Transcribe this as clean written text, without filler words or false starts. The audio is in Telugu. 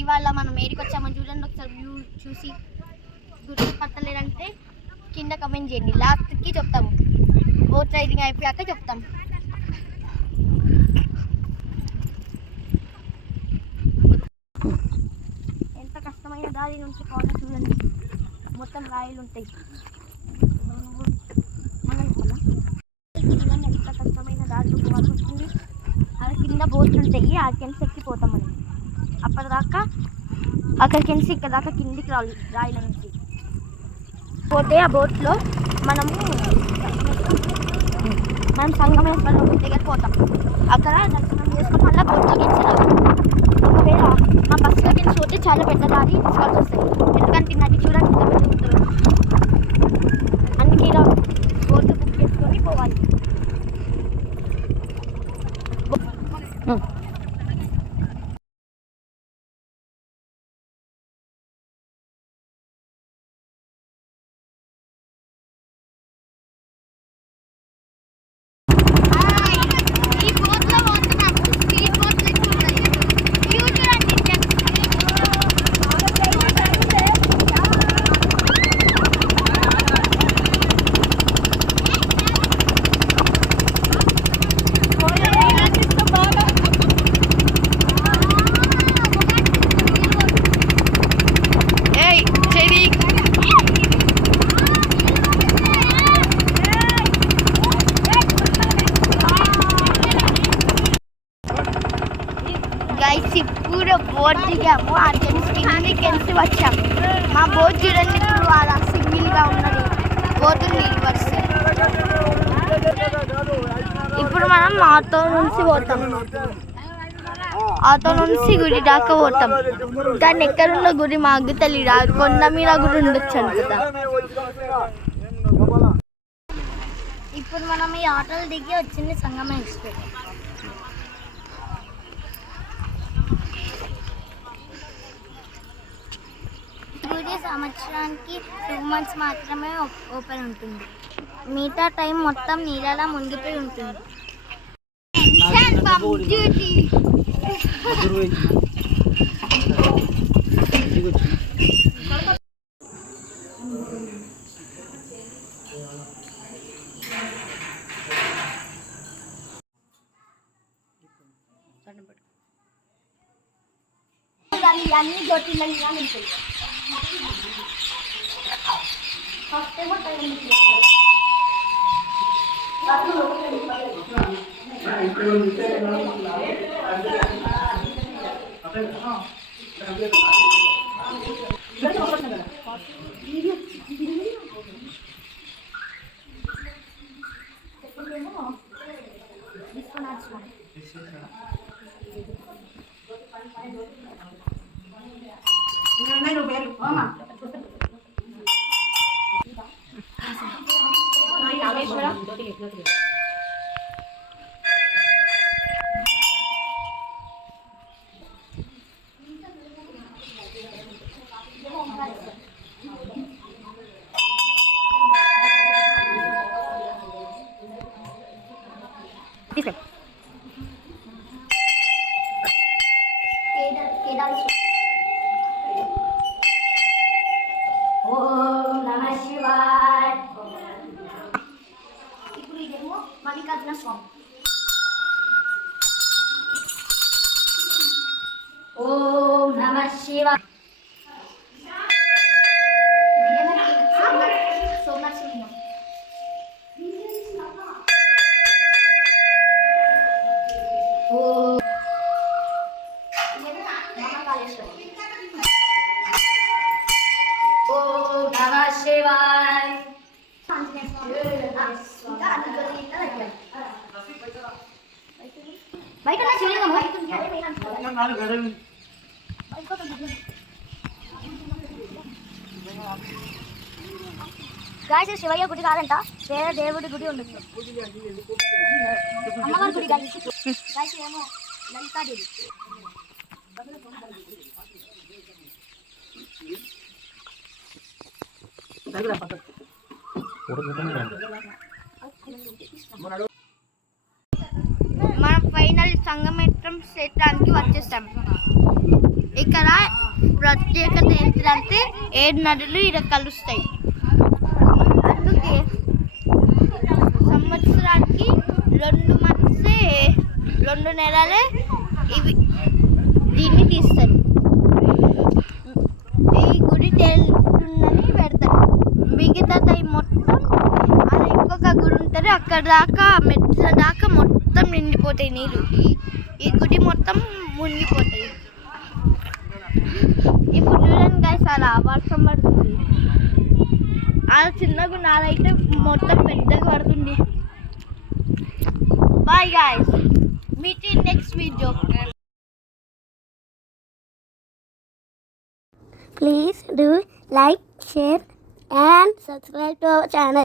ఇవాళ మనం ఏడికి వచ్చామని చూడండి, ఒకసారి వ్యూ చూసి గుర్తుపట్టలేదంటే కింద కమెంట్ చేయండి. లాస్ట్కి చెప్తాము, బోట్ రైడింగ్ అయిపోయాక చెప్తాం. ఎంత కష్టమైన దారి నుంచి పోవాలో చూడండి, మొత్తం రాయిలు ఉంటాయి. ఎంత కష్టమైన దారిలో పోవాల్సి వస్తుంది. అది కింద బోట్లు ఉంటాయి, అక్కడికి ఎక్కిపోతాం మనం. అప్పటిదాకా అక్కడికి వెళ్ళి ఇక్కడ దాకా కిందికి రాయిల నుంచి పోతే ఆ బోట్లో మనం సంగమేశ్వరం దగ్గర పోతాం. అక్కడ దర్శనం చేసుకొని మళ్ళీ బోట్లోకి వెళ్ళి ఒకవేళ మా బస్సులోకి వెళ్ళి పోతే చాలా పెద్ద దారి తీసుకోవాల్సి వస్తుంది. ఎందుకంటే నది చూడండి ఇంత పెద్ద ఉంటుంది. అందుకే ఇలా బోట్ బుక్ చేసుకొని పోవాలి. ఇప్పుడు బోట్ దిగాము, కిందికి వచ్చాము. మా బోట్ చూడండి, ఇప్పుడు అలా సింగిల్గా ఉన్నది. Boat reverse. ఇప్పుడు మనం ఆటో నుంచి పోతాం. ఆటో నుంచి గుడి దాకా పోతాం. కానీ ఎక్కడున్న గుడి మాకు తెలియదు, కొండ మీద గుడి ఉండొచ్చు అనుకుంటా. ఇప్పుడు మనం ఈ ఆటోలు దిగి వచ్చింది సంగమేశ్వరం. గుడి సంవత్సరానికి 2 months మాత్రమే ఓపెన్ ఉంటుంది. మిగతా టైం మొత్తం నీళ్ళలా మునిగిపోయి ఉంటుంది. అన్ని జోటీలు ఉంటాయి. ఫస్ట్ ఏమో ఇప్పుడు ఇదేమో మల్లికార్జున స్వామి. ఓం నమః శివాయ. సోమనాథ శివలింగం. ఓం మహాకాళేశ్వరి. ఓం నమః శివాయ. గాయస్ శివయ్య గుడి కాదంట, వేరే దేవుడి గుడి ఉండొచ్చు. అమ్మవారి గుడి గాయస్ ఏమో లలితాదేవి. మనం ఫైనల్ సంగమేశ్వరం క్షేత్రానికి వచ్చేస్తాం. ఇక్కడ ప్రత్యేకత ఏంటంటే 7 నదులు ఇక్కడ కలుస్తాయి. అందుకే సంవత్సరానికి 2 మంత్సే 2 నెలలే ఇవి దీన్ని తీస్తారు. ఈ గుడి తేలుతుందని పెడతారు. మిగతా టైం మొత్తం అలా ఇంకొక గుడి ఉంటుంది, అక్కడ దాకా మెట్ల దాకా మొత్తం నిండిపోతాయి నీళ్ళు. ఈ గుడి మొత్తం మునిగిపోతాయి. ఇప్పుడు చూడండి గైస్, అలా వర్షం పడుతుంది. అలా చిన్నగా నాదైతే మొత్తం పెద్దగా పడుతుంది. Bye guys, meet in next video. Please do like, share and subscribe to our channel.